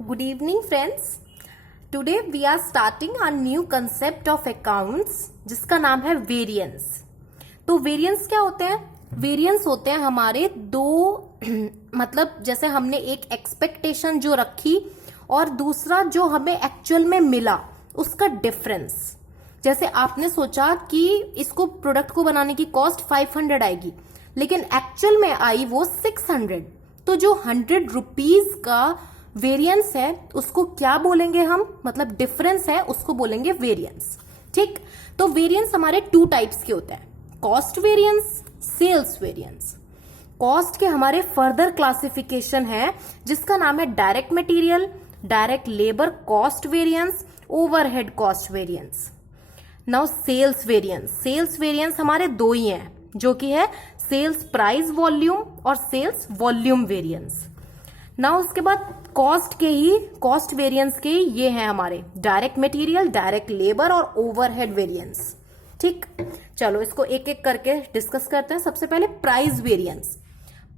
Good evening, friends. Today we are starting a new concept of accounts जिसका नाम है variance. तो variance क्या होते हैं? वेरिएंस होते हैं हमारे दो मतलब जैसे हमने एक एक्सपेक्टेशन जो रखी और दूसरा जो हमें एक्चुअल में मिला उसका डिफरेंस. जैसे आपने सोचा कि इसको प्रोडक्ट को बनाने की कॉस्ट 500 आएगी लेकिन एक्चुअल में आई वो 600. तो जो 100 रुपीज का वेरिएंस है उसको क्या बोलेंगे हम, मतलब डिफरेंस है उसको बोलेंगे वेरिएंस. ठीक, तो वेरिएंस हमारे टू टाइप्स के होते हैं, cost variance, sales variance. Cost के हमारे फर्दर क्लासिफिकेशन है जिसका नाम है direct material, direct labour cost variance, overhead cost variance. Now sales variance. Sales variance हमारे दो ही हैं जो कि है सेल्स प्राइस वॉल्यूम और सेल्स वॉल्यूम वेरिएंस. नाउ उसके बाद कॉस्ट वेरिएंस के ये हैं हमारे डायरेक्ट मटेरियल, डायरेक्ट लेबर और ओवरहेड वेरिएंस. ठीक, चलो इसको एक एक करके डिस्कस करते हैं. सबसे पहले प्राइस वेरिएंस.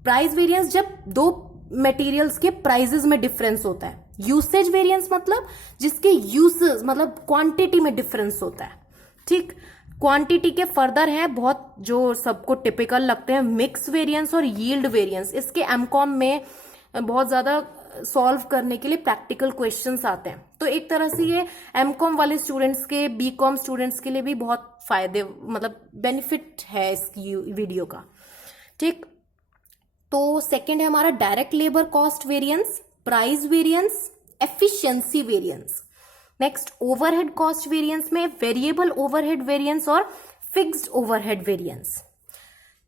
प्राइस वेरिएंस जब दो मटेरियल्स के प्राइसेस में डिफरेंस होता है. यूसेज वेरिएंस मतलब जिसके यूसेस मतलब क्वांटिटी में डिफरेंस होता है. ठीक, क्वांटिटी के फर्दर है बहुत जो सबको टिपिकल लगते हैं मिक्स वेरिएंस और यील्ड वेरिएंस. इसके एमकॉम में बहुत ज्यादा सॉल्व करने के लिए प्रैक्टिकल क्वेश्चंस आते हैं. तो एक तरह से ये एमकॉम वाले स्टूडेंट्स के, बीकॉम स्टूडेंट्स के लिए भी बहुत फायदे मतलब बेनिफिट है इस वीडियो का. ठीक, तो सेकंड है हमारा direct labour cost variance, price variance, efficiency variance. Next overhead cost variance में वेरिएबल ओवरहेड वेरिएंस और फिक्स्ड ओवरहेड वेरिएंस.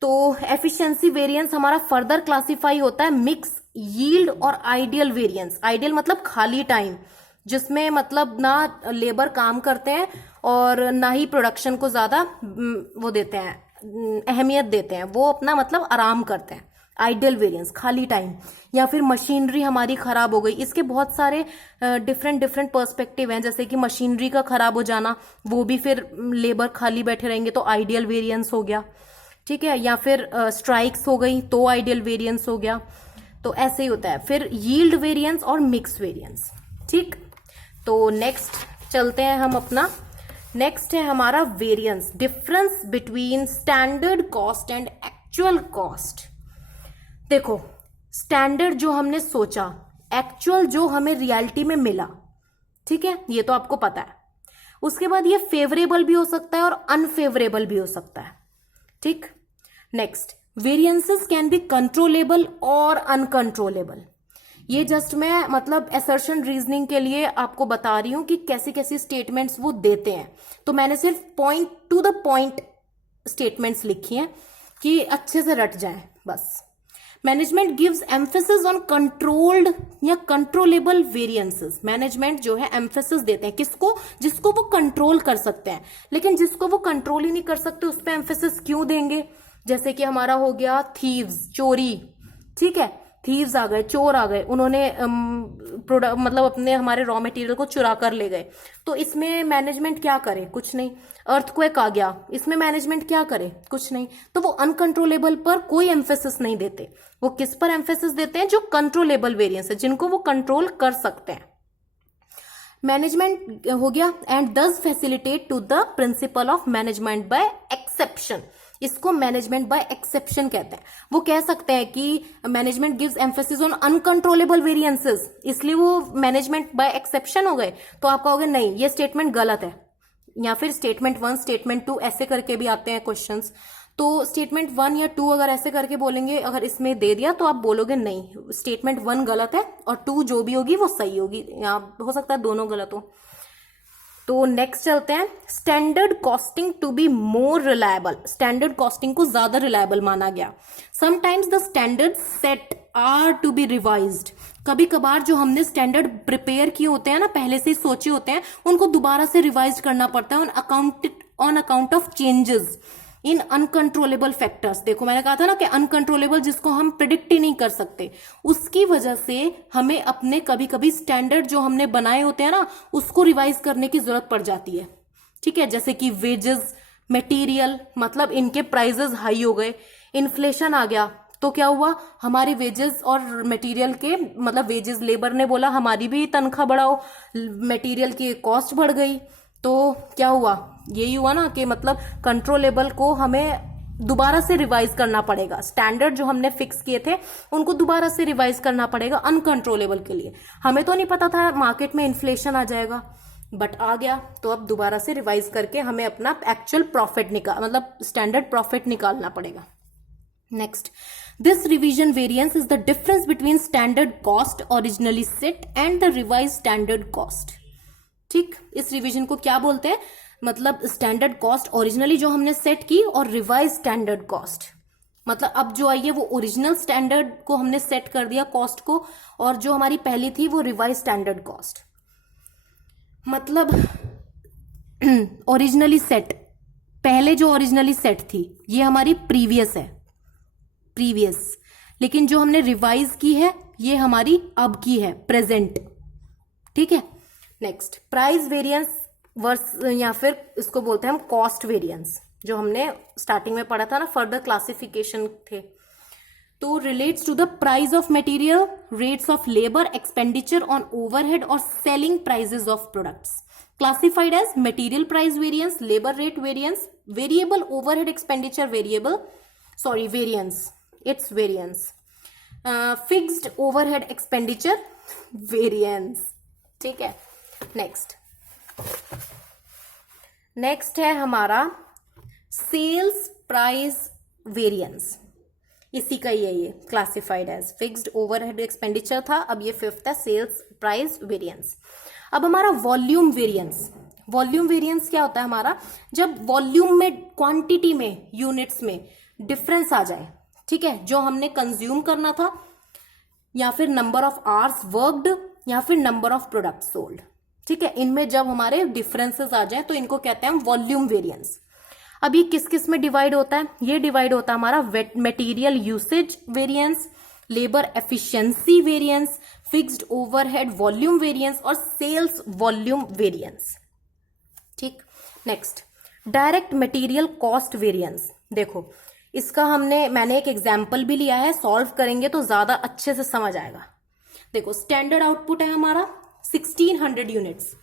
तो एफिशिएंसी वेरिएंस हमारा फर्दर क्लासिफाई होता है मिक्स, यील्ड और आइडियल वेरिएंस. आइडियल मतलब खाली टाइम जिसमें मतलब ना लेबर काम करते हैं और ना ही प्रोडक्शन को ज्यादा वो देते हैं, अहमियत देते हैं, वो अपना मतलब आराम करते हैं. आइडियल वेरिएंस खाली टाइम. या फिर मशीनरी हमारी खराब हो गई, इसके बहुत सारे डिफरेंट पर्सपेक्टिव हैं. जैसे कि मशीनरी का खराब हो जाना, वो भी फिर लेबर खाली बैठे रहेंगे तो आइडियल वेरिएंस हो गया. ठीक है, या फिर स्ट्राइक्स हो गई तो आइडियल वेरिएंस हो गया. तो ऐसे ही होता है. फिर यील्ड वेरिएंस और मिक्स वेरिएंस. ठीक, तो नेक्स्ट चलते हैं हम अपना. नेक्स्ट है हमारा variance, difference between standard cost and actual cost. देखो, स्टैंडर्ड जो हमने सोचा, एक्चुअल जो हमें रियलिटी में मिला. ठीक है, ये तो आपको पता है. उसके बाद ये फेवरेबल भी हो सकता है और अनफेवरेबल भी हो सकता है. ठीक, next variances can be controllable और अनकंट्रोलेबल. ये जस्ट मैं मतलब असर्शन रीजनिंग के लिए आपको बता रही हूं कि कैसी कैसी स्टेटमेंट्स वो देते हैं. तो मैंने सिर्फ point two the point statements लिखी हैं कि अच्छे से रट जाए बस. Management gives emphasis on controlled या कंट्रोलेबल वेरिएंसेस. मैनेजमेंट जो है एम्फेसिस देते हैं किसको, जिसको वो कंट्रोल कर सकते हैं. लेकिन जिसको वो कंट्रोल ही नहीं कर सकते उस पर एम्फेसिस क्यों देंगे. जैसे कि हमारा हो गया थीव्स, चोरी. ठीक है, थीव्स आ गए, चोर आ गए, उन्होंने प्रोडक्ट मतलब अपने हमारे रॉ मटेरियल को चुरा कर ले गए. तो इसमें मैनेजमेंट क्या करे, कुछ नहीं. अर्थक्वेक आ गया, इसमें मैनेजमेंट क्या करे, कुछ नहीं. तो वो अनकंट्रोलेबल पर कोई एम्फेसिस नहीं देते. वो किस पर एम्फेसिस देते हैं, जो कंट्रोलेबल वेरिएंस है, जिनको वो कंट्रोल कर सकते हैं. मैनेजमेंट हो गया and this facilitate to the principle of management by exception. इसको मैनेजमेंट बाय एक्सेप्शन कहते हैं. वो कह सकते हैं कि management gives emphasis on uncontrollable variances, इसलिए वो मैनेजमेंट बाय एक्सेप्शन हो गए. तो आप कहोगे नहीं ये स्टेटमेंट गलत है. या फिर स्टेटमेंट 1, स्टेटमेंट 2 ऐसे करके भी आते हैं क्वेश्चंस. तो स्टेटमेंट 1 या 2 अगर ऐसे करके बोलेंगे, अगर इसमें दे दिया तो आप बोलोगे नहीं स्टेटमेंट 1 गलत है और 2 जो भी होगी वो सही होगी. या हो सकता है दोनों गलत हो. तो नेक्स्ट चलते हैं. Standard costing to be more reliable. Standard costing को ज्यादा रिलायबल माना गया. Sometimes the standard set are to be revised. कभी कभार जो हमने स्टैंडर्ड प्रिपेयर किए होते हैं ना, पहले से ही सोचे होते हैं, उनको दोबारा से रिवाइज करना पड़ता है on account of changes in uncontrollable factors. देखो मैंने कहा था ना कि अनकंट्रोलेबल जिसको हम प्रिडिक्ट ही नहीं कर सकते, उसकी वजह से हमें अपने कभी कभी स्टैंडर्ड जो हमने बनाए होते हैं ना उसको रिवाइज करने की जरूरत पड़ जाती है. ठीक है, जैसे कि वेजेस, मटेरियल मतलब इनके प्राइसेस हाई हो गए, इन्फ्लेशन आ गया, तो क्या हुआ, हमारी वेजेस और मटेरियल के मतलब वेजेस, लेबर ने बोला हमारी भी तनख्वाह बढ़ाओ, मटेरियल की कॉस्ट बढ़ गई, तो क्या हुआ, यही हुआ ना कि मतलब कंट्रोलेबल को हमें दोबारा से रिवाइज करना पड़ेगा, स्टैंडर्ड जो हमने फिक्स किए थे उनको दोबारा से रिवाइज करना पड़ेगा अनकंट्रोलेबल के लिए। हमें तो नहीं पता था मार्केट में इन्फ्लेशन आ जाएगा, बट आ गया, तो अब दोबारा से रिवाइज करके हमें अपना एक्चुअल प्रॉफिट मतलब स्टैंडर्ड प्रॉफिट निकालना पड़ेगा। Next, this revision variance is the difference between standard cost originally set and the revise standard cost. ठीक, इस रिवीजन को क्या बोलते हैं, मतलब स्टैंडर्ड कॉस्ट ओरिजिनली जो हमने सेट की और रिवाइज स्टैंडर्ड कॉस्ट, मतलब अब जो आई है वो ओरिजिनल स्टैंडर्ड को हमने सेट कर दिया कॉस्ट को, और जो हमारी पहली थी वो रिवाइज स्टैंडर्ड कॉस्ट। मतलब ओरिजिनली सेट, पहले जो ओरिजिनली सेट थी ये हमारी प्रीवियस है, प्रीवियस, लेकिन जो हमने रिवाइज की है ये हमारी अब की है, प्रेजेंट। ठीक है, नेक्स्ट, प्राइस वेरिएंस वर्स, या फिर इसको बोलते हैं हम कॉस्ट वेरिएंस, जो हमने स्टार्टिंग में पढ़ा था ना, फर्दर क्लासिफिकेशन थे। तो relates to the price of material, rates of labour, expenditure on overhead और selling prices of products, classified as material price variance, labour rate variance, variable overhead expenditure variance, its variance, fixed overhead expenditure variance. ठीक है, next है हमारा sales price variance, इसी का ही है ये, classified as fixed overhead expenditure था, अब ये फिफ्थ है सेल्स प्राइस वेरिएंस। अब हमारा वॉल्यूम वेरिएंस, वॉल्यूम वेरिएंस क्या होता है हमारा, जब वॉल्यूम में, क्वांटिटी में, यूनिट्स में डिफरेंस आ जाए, ठीक है, जो हमने कंज्यूम करना था, या फिर नंबर ऑफ आवर्स वर्कड, या फिर नंबर ऑफ प्रोडक्ट सोल्ड, ठीक है, इनमें जब हमारे डिफरेंसेस आ जाए तो इनको कहते हैं हम वॉल्यूम वेरिएंस। अब ये किस किस में डिवाइड होता है, ये डिवाइड होता है हमारा material usage variance, labour efficiency variance, fixed overhead volume variance और सेल्स वॉल्यूम वेरिएंस। ठीक, next, direct material cost variance. देखो इसका मैंने एक एग्जाम्पल भी लिया है, सॉल्व करेंगे तो ज्यादा अच्छे से समझ आएगा। देखो स्टैंडर्ड आउटपुट है हमारा 1600 यूनिट्स,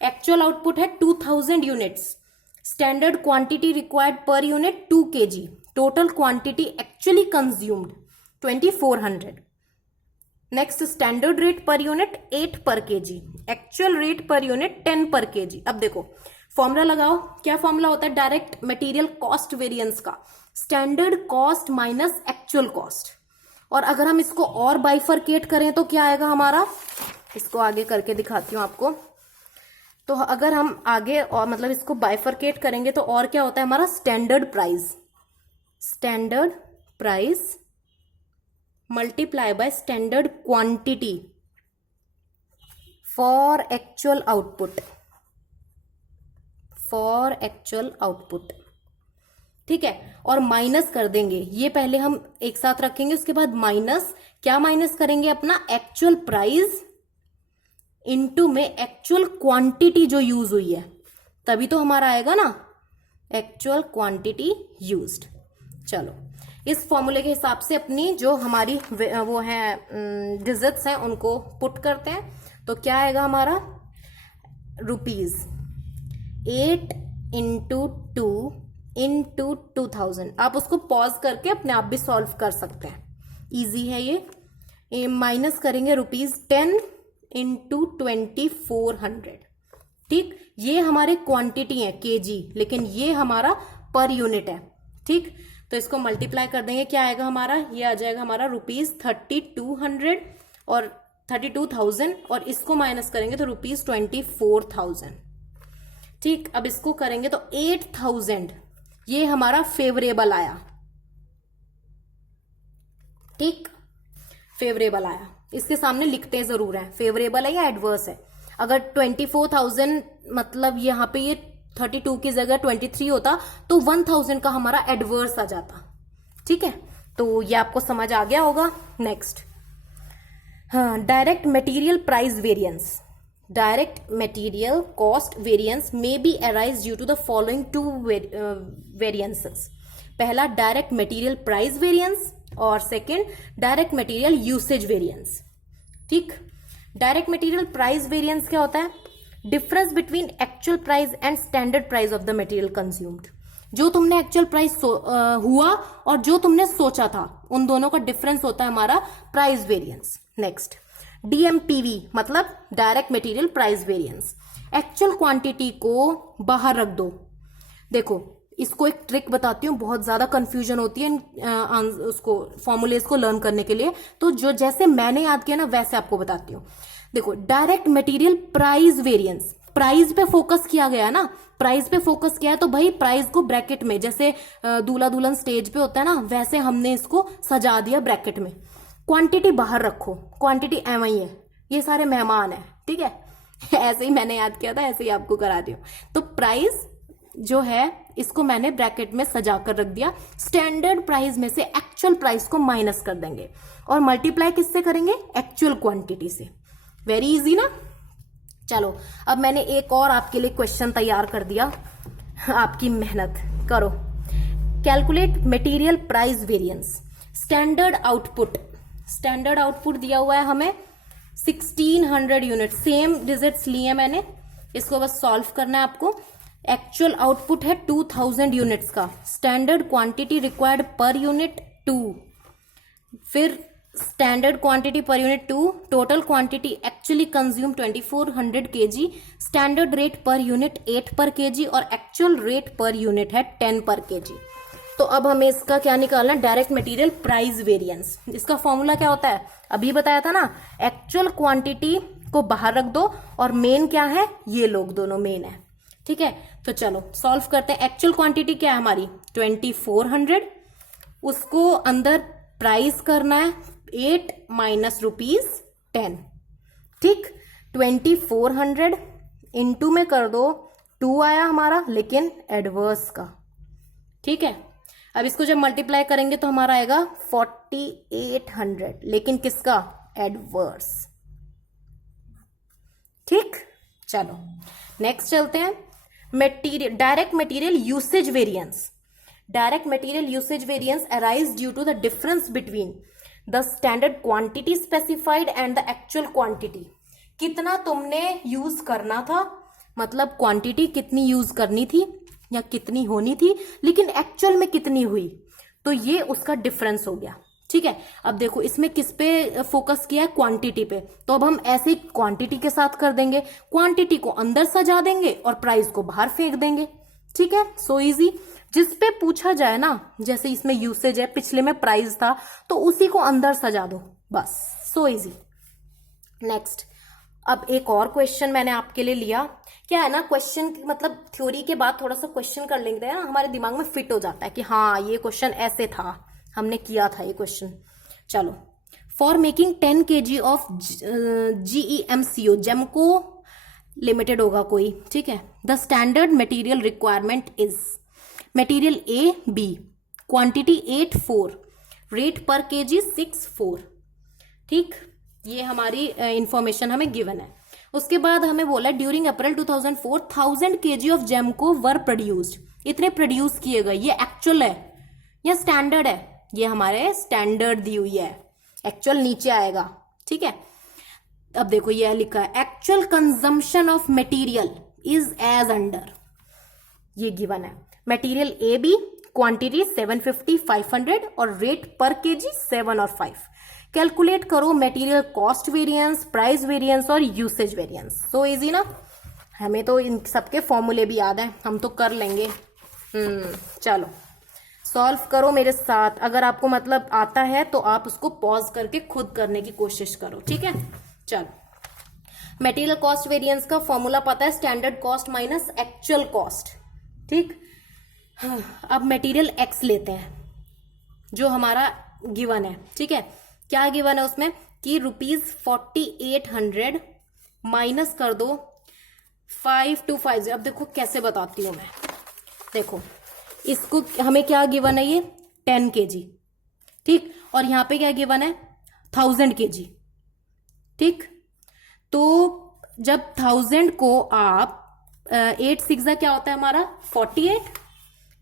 एक्चुअल आउटपुट है 2000 units, standard quantity required per unit 2 kg, total quantity actually consumed 2400। Next, standard rate per unit 8 पर kg, actual rate per unit 10 पर kg। अब देखो फॉर्मूला लगाओ, क्या फॉर्मूला होता है डायरेक्ट मटेरियल कॉस्ट वेरिएंस का, standard cost minus actual cost. और अगर हम इसको और बाइफरकेट करें तो क्या आएगा हमारा, इसको आगे करके दिखाती हूं आपको। तो अगर हम आगे और मतलब इसको बाइफरकेट करेंगे तो और क्या होता है हमारा, standard price multiply by standard quantity for actual output, ठीक है, और माइनस कर देंगे, ये पहले हम एक साथ रखेंगे, उसके बाद माइनस, क्या माइनस करेंगे, अपना एक्चुअल प्राइस इनटू में एक्चुअल क्वांटिटी जो यूज हुई है, तभी तो हमारा आएगा ना एक्चुअल क्वांटिटी यूज्ड। चलो इस फॉर्मूले के हिसाब से अपनी जो हमारी वो है डिजिट्स हैं उनको पुट करते हैं, तो क्या आएगा हमारा, ₹8 इंटू 2 इंटू 2000। आप उसको पॉज करके अपने आप भी सॉल्व कर सकते हैं, इजी है ये। माइनस करेंगे ₹10 इंटू 2400। ठीक, ये हमारे क्वांटिटी है केजी, लेकिन ये हमारा पर यूनिट है। ठीक, तो इसको मल्टीप्लाई कर देंगे, क्या आएगा हमारा, ये आ जाएगा हमारा ₹3200 और 32,000, और इसको माइनस करेंगे तो ₹24,000। ठीक, अब इसको करेंगे तो 8,000 ये हमारा फेवरेबल आया। ठीक, फेवरेबल आया, इसके सामने लिखते जरूर है फेवरेबल है या एडवर्स है। अगर 24,000 मतलब यहाँ पे ये 32 की जगह 23 होता तो 1,000 का हमारा एडवर्स आ जाता। ठीक है, तो ये आपको समझ आ गया होगा। नेक्स्ट, हाँ, direct material price variance, direct material cost variance may be arise due to the following 2 variances. पहला डायरेक्ट मटेरियल प्राइस वेरिएंस और second direct material usage variance. ठीक, डायरेक्ट मटेरियल प्राइस वेरिएंस क्या होता है? Difference between actual price and standard price of the material consumed. जो तुमने actual price हुआ और जो तुमने सोचा था, उन दोनों का डिफरेंस होता है हमारा प्राइस वेरिएंस। नेक्स्ट डीएमपीवी मतलब direct material price variance. Actual quantity को बाहर रख दो। देखो इसको एक ट्रिक बताती हूँ, बहुत ज्यादा कंफ्यूजन होती है उसको फॉर्मूलेज को लर्न करने के लिए, तो जो जैसे मैंने याद किया ना वैसे आपको बताती हूँ। देखो direct material price variance, price पे फोकस किया गया ना, प्राइस पे फोकस किया है तो भाई प्राइस को ब्रैकेट में, जैसे दूल्हा दुल्हन स्टेज पे होता है ना, वैसे हमने इसको सजा दिया ब्रैकेट में। क्वांटिटी बाहर रखो, क्वांटिटी एम ही है, ये सारे मेहमान है, ठीक है। ऐसे ही मैंने याद किया था, ऐसे ही आपको करा रही हूँ। तो प्राइस जो है इसको मैंने ब्रैकेट में सजा कर रख दिया। स्टैंडर्ड प्राइस में से एक्चुअल प्राइस को माइनस कर देंगे और मल्टीप्लाई किससे करेंगे? एक्चुअल क्वांटिटी से। वेरी इजी ना। चलो अब मैंने एक और आपके लिए क्वेश्चन तैयार कर दिया, आपकी मेहनत करो। Calculate material price variance. Standard output, standard output दिया हुआ है हमें 1600 यूनिट, सेम डिजिट्स लिए मैंने, इसको बस सॉल्व करना है आपको। एक्चुअल आउटपुट है 2000 यूनिट्स का। Standard quantity required per unit 2, फिर standard quantity per unit 2, total quantity actually consume 2400 kg, standard rate per unit 8 पर kg और एक्चुअल रेट पर यूनिट है 10 पर kg। तो अब हमें इसका क्या निकालना? Direct material price variance. इसका फॉर्मूला क्या होता है? अभी बताया था ना, एक्चुअल क्वांटिटी को बाहर रख दो और मेन क्या है? ये लोग दोनों मेन है, ठीक है। तो चलो सॉल्व करते हैं। एक्चुअल क्वांटिटी क्या है हमारी? 2400, उसको अंदर प्राइस करना है 8 माइनस ₹10, ठीक। 2400 इंटू में कर दो, 2 आया हमारा, लेकिन एडवर्स का, ठीक है। अब इसको जब मल्टीप्लाई करेंगे तो हमारा आएगा 4800, लेकिन किसका? एडवर्स, ठीक। चलो नेक्स्ट चलते हैं। Material direct material usage variance. Direct material usage variance arise due to the difference between the standard quantity specified and the actual quantity. कितना तुमने यूज करना था, मतलब क्वांटिटी कितनी यूज करनी थी या कितनी होनी थी, लेकिन एक्चुअल में कितनी हुई, तो ये उसका डिफरेंस हो गया, ठीक है। अब देखो इसमें किस पे फोकस किया है? क्वांटिटी पे। तो अब हम ऐसे ही क्वांटिटी के साथ कर देंगे, क्वांटिटी को अंदर सजा देंगे और प्राइस को बाहर फेंक देंगे, ठीक है। So easy. जिस पे पूछा जाए ना, जैसे इसमें यूसेज है, पिछले में प्राइस था, तो उसी को अंदर सजा दो, बस। So easy. नेक्स्ट, अब एक और क्वेश्चन मैंने आपके लिए लिया। क्या है ना, क्वेश्चन मतलब थ्योरी के बाद थोड़ा सा क्वेश्चन कर लेते हैं ना, हमारे दिमाग में फिट हो जाता है कि हाँ ये क्वेश्चन ऐसे था, हमने किया था ये क्वेश्चन। चलो, for making 10 kg of GEMCO, Gemco limited होगा कोई, ठीक है। The standard material requirement is material A B, quantity 84, rate per kg 64, ठीक। ये हमारी इंफॉर्मेशन हमें गिवन है। उसके बाद हमें बोला during April 2004 1000 kg of Gemco were produced. इतने प्रोड्यूस किए गए, ये एक्चुअल है या स्टैंडर्ड है? ये हमारे स्टैंडर्ड दी हुई है, एक्चुअल नीचे आएगा, ठीक है। अब देखो यह लिखा है actual consumption of material is as under, ये गिवन है। मटेरियल ए बी, क्वांटिटी 750 500 और रेट पर केजी 7 और 5। कैलकुलेट करो material cost variance, price variance और यूसेज वेरिएंस। सो इजी ना, हमें तो इन सबके फॉर्मूले भी याद है, हम तो कर लेंगे। चलो सॉल्व करो मेरे साथ। अगर आपको मतलब आता है तो आप उसको पॉज करके खुद करने की कोशिश करो, ठीक है। चलो, मटेरियल कॉस्ट वेरिएंस का फॉर्मूला पता है, standard cost minus actual cost, ठीक। अब मटेरियल एक्स लेते हैं जो हमारा गिवन है, ठीक है। क्या गिवन है उसमें कि ₹4800 माइनस कर दो 5250। अब देखो कैसे बताती हूं मैं, देखो इसको हमें क्या गिवन है, ये 10 kg, ठीक। और यहां पे क्या गिवन है? 1000 kg, ठीक। तो जब 1000 को आप 8 6 क्या होता है हमारा 48,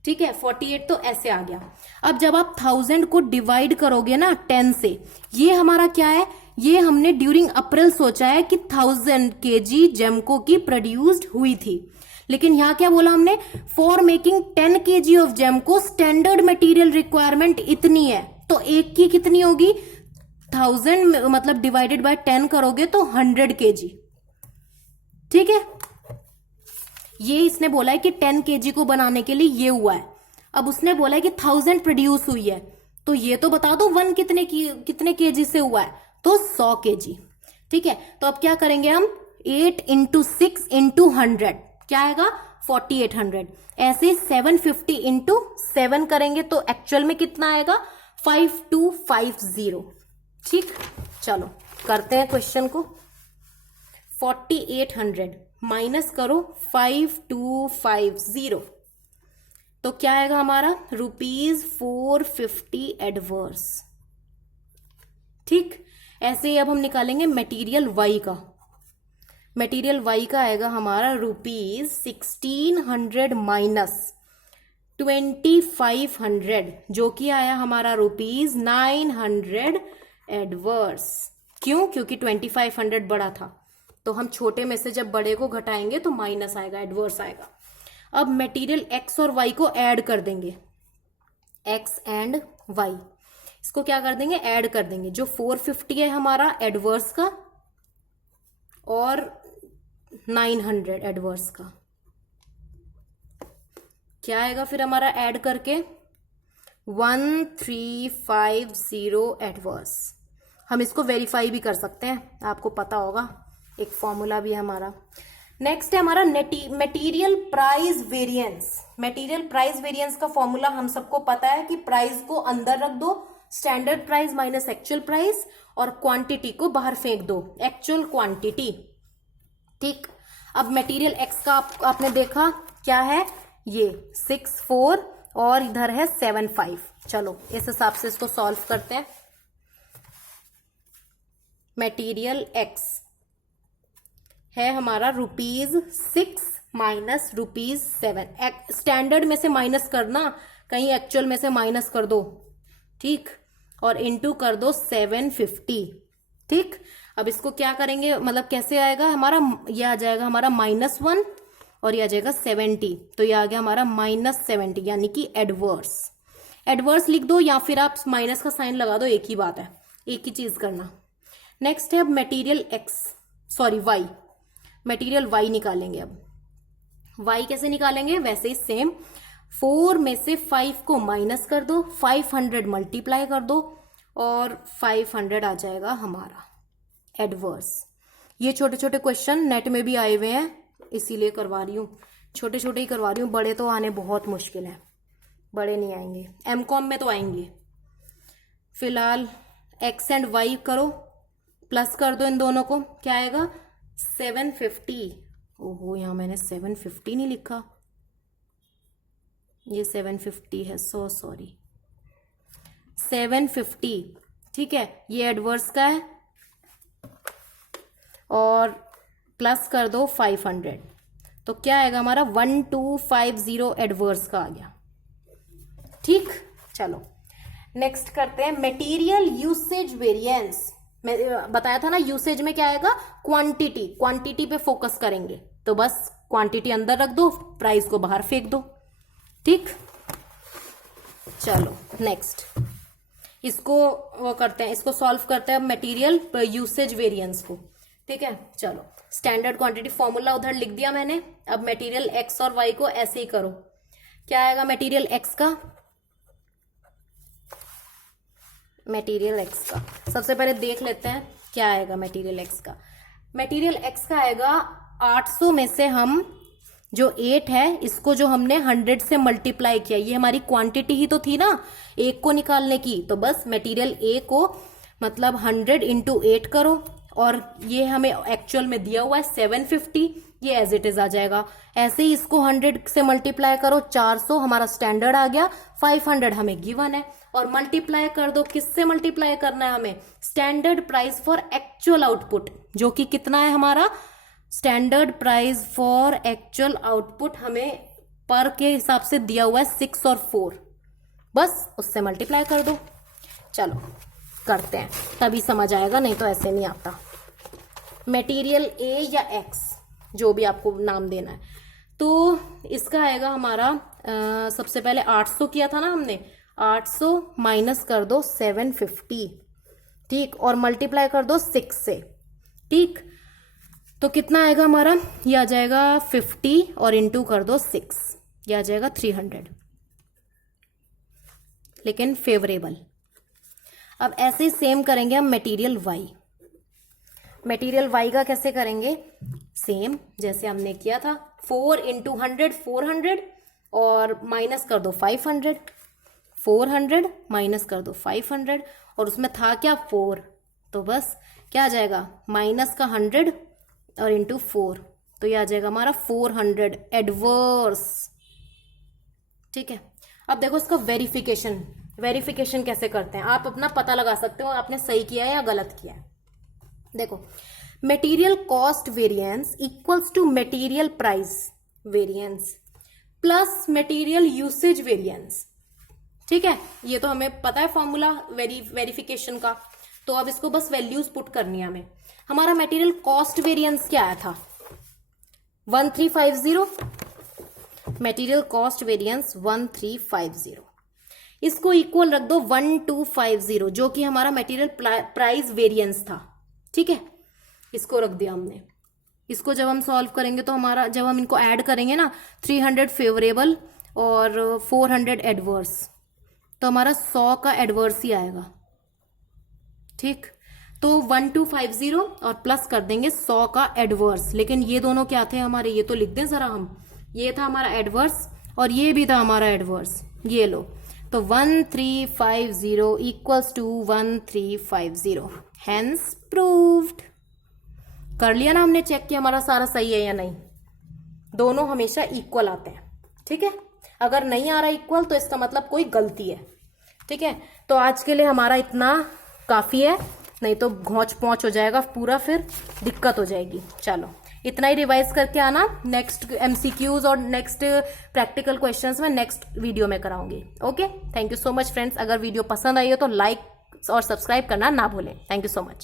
ठीक है, 48 तो ऐसे आ गया। अब जब आप 1000 को डिवाइड करोगे ना 10 से, ये हमारा क्या है, ये हमने ड्यूरिंग अप्रैल सोचा है कि 1000 kg जेमको की प्रोड्यूस्ड हुई थी, लेकिन यहां क्या बोला हमने, for making 10 kg of Gemco standard material requirement इतनी है, तो एक की कितनी होगी, 1000 मतलब डिवाइडेड बाय 10 करोगे तो 100 kg। ठीक है, ये इसने बोला है कि 10 kg को बनाने के लिए ये हुआ है। अब उसने बोला है कि 1000 प्रोड्यूस हुई है, तो ये तो बता दो 1 कितने kg से हुआ है, तो 100 kg। ठीक है, तो अब क्या करेंगे हम, 8 इंटू 6 इंटू 100 क्या आएगा, 4800। ऐसे 750 इंटू 7 करेंगे तो एक्चुअल में कितना आएगा, 5250। ठीक, चलो करते हैं क्वेश्चन को। 4800 माइनस करो 5250, तो क्या आएगा हमारा, ₹450 एडवर्स। ठीक, ऐसे ही अब हम निकालेंगे मटेरियल वाई का। मटेरियल वाई का आएगा हमारा ₹1600 माइनस 2500, जो कि आया हमारा ₹900 एडवर्स। क्यों, क्योंकि 2500 बड़ा था, तो हम छोटे में से जब बड़े को घटाएंगे तो माइनस आएगा, एडवर्स आएगा। अब मटेरियल एक्स और वाई को ऐड कर देंगे, एक्स एंड वाई, इसको क्या कर देंगे, ऐड कर देंगे। जो 450 है हमारा एडवर्स का और 900 एडवर्स का, क्या आएगा फिर हमारा ऐड करके, 1350 एडवर्स। हम इसको वेरीफाई भी कर सकते हैं, आपको पता होगा, एक फॉर्मूला भी है हमारा। नेक्स्ट है हमारा material price variance. Material price variance का फॉर्मूला हम सबको पता है कि प्राइस को अंदर रख दो, standard price minus actual price, और क्वांटिटी को बाहर फेंक दो, एक्चुअल क्वांटिटी। ठीक, अब मटेरियल एक्स का आपने देखा क्या है, ये 64 और इधर है 75। चलो इस हिसाब से इसको सॉल्व करते हैं। मटेरियल एक्स है हमारा ₹6 माइनस ₹7। स्टैंडर्ड में से माइनस करना, कहीं एक्चुअल में से माइनस कर दो। ठीक, और इनटू कर दो 750। ठीक, अब इसको क्या करेंगे, मतलब कैसे आएगा हमारा, ये आ जाएगा हमारा -1 और ये आ जाएगा 70, तो ये आ गया हमारा -70, यानी कि एडवर्स। एडवर्स लिख दो या फिर आप माइनस का साइन लगा दो, एक ही बात है, एक ही चीज करना। नेक्स्ट है अब मटेरियल वाई, मटेरियल वाई निकालेंगे। अब वाई कैसे निकालेंगे, वैसे ही सेम, 4 में से 5 को माइनस कर दो, 500 मल्टीप्लाई कर दो और 500 आ जाएगा हमारा एडवर्स। ये छोटे छोटे क्वेश्चन नेट में भी आए हुए हैं, इसीलिए करवा रही हूँ, छोटे छोटे ही करवा रही हूँ, बड़े तो आने बहुत मुश्किल है, बड़े नहीं आएंगे, एमकॉम में तो आएंगे। फिलहाल एक्स एंड वाई करो, प्लस कर दो इन दोनों को, क्या आएगा 750। ओहो, यहां मैंने 750 नहीं लिखा, ये 750 है, सो सॉरी, 750। ठीक है, ये एडवर्स का है, और प्लस कर दो 500, तो क्या आएगा हमारा 1250 एडवर्स का आ गया। ठीक, चलो नेक्स्ट करते हैं मटेरियल यूसेज वेरिएंस। मैं बताया था ना, यूसेज में क्या आएगा, क्वांटिटी, क्वांटिटी पे फोकस करेंगे, तो बस क्वांटिटी अंदर रख दो, प्राइस को बाहर फेंक दो। ठीक, चलो नेक्स्ट इसको वो करते हैं, इसको सॉल्व करते हैं मटेरियल यूसेज वेरिएंस को। ठीक है, चलो स्टैंडर्ड क्वांटिटी फॉर्मूला उधर लिख दिया मैंने। अब मटेरियल एक्स और वाई को ऐसे ही करो, क्या आएगा मटेरियल एक्स का, मटेरियल एक्स का सबसे पहले देख लेते हैं क्या आएगा मटेरियल एक्स का। मटेरियल एक्स का आएगा 800 में से हम जो 8 है इसको जो हमने 100 से मल्टीप्लाई किया, ये हमारी क्वांटिटी ही तो थी ना एक को निकालने की, तो बस मटेरियल ए को मतलब 100 इंटू 8 करो, और ये हमें एक्चुअल में दिया हुआ है 750, ये एज इट इज आ जाएगा। ऐसे ही इसको 100 से मल्टीप्लाई करो, 400 हमारा स्टैंडर्ड आ गया, 500 हमें गिवन है, और मल्टीप्लाई कर दो, किससे मल्टीप्लाई करना है हमें, standard price for actual output, जो कि कितना है हमारा, standard price for actual output हमें पर के हिसाब से दिया हुआ है 6 और 4, बस उससे मल्टीप्लाई कर दो। चलो करते हैं, तभी समझ आएगा, नहीं तो ऐसे नहीं आता। मटेरियल ए या एक्स, जो भी आपको नाम देना है। तो इसका आएगा हमारा सबसे पहले 800 किया था ना हमने, 800 माइनस कर दो 750, ठीक, और मल्टीप्लाई कर दो 6 से, ठीक। तो कितना आएगा हमारा, ये आ जाएगा 50 और इंटू कर दो 6, ये आ जाएगा 300, लेकिन फेवरेबल। अब ऐसे ही सेम करेंगे हम मटेरियल वाई। मटेरियल वाई का कैसे करेंगे, सेम जैसे हमने किया था, 4 इंटू 100 400 और माइनस कर दो 500, 400 माइनस कर दो 500 और उसमें था क्या 4, तो बस क्या आ जाएगा माइनस का 100 और इंटू 4, तो ये आ जाएगा हमारा 400 एडवर्स, ठीक है। अब देखो इसका वेरिफिकेशन कैसे करते हैं, आप अपना पता लगा सकते हो आपने सही किया है या गलत किया है। देखो, material cost variance equals to material price variance plus material usage variance, ठीक है। ये तो हमें पता है फॉर्मूला वेरिफिकेशन का, तो अब इसको बस वैल्यूज पुट करनी है हमें। हमारा मटेरियल कॉस्ट वेरिएंस क्या आया था, 1350, मटेरियल कॉस्ट वेरिएंस 1350, इसको इक्वल रख दो 1250, जो कि हमारा मटेरियल प्राइस वेरिएंस था, ठीक है। इसको रख दिया हमने। इसको जब हम सॉल्व करेंगे तो हमारा, जब हम इनको ऐड करेंगे ना, 300 फेवरेबल और 400 एडवर्स, तो हमारा 100 का एडवर्स ही आएगा, ठीक। तो 1250 और प्लस कर देंगे 100 का एडवर्स, लेकिन ये दोनों क्या थे हमारे, ये तो लिख दें जरा हम, ये था हमारा एडवर्स और ये भी था हमारा एडवर्स, ये लो। तो 1350 इक्वल्स टू 1350, हेंस प्रूव्ड। कर लिया ना हमने, चेक किया हमारा सारा सही है या नहीं। दोनों हमेशा इक्वल आते हैं, ठीक है। अगर नहीं आ रहा इक्वल तो इसका मतलब कोई गलती है, ठीक है। तो आज के लिए हमारा इतना काफी है, नहीं तो घोंच पहुंच हो जाएगा पूरा, फिर दिक्कत हो जाएगी। चलो इतना ही रिवाइज करके आना, नेक्स्ट एमसीक्यूज और नेक्स्ट प्रैक्टिकल क्वेश्चंस में नेक्स्ट वीडियो में कराऊंगी। Okay, thank you so much friends. अगर वीडियो पसंद आई हो तो लाइक और सब्सक्राइब करना ना भूलें। Thank you so much.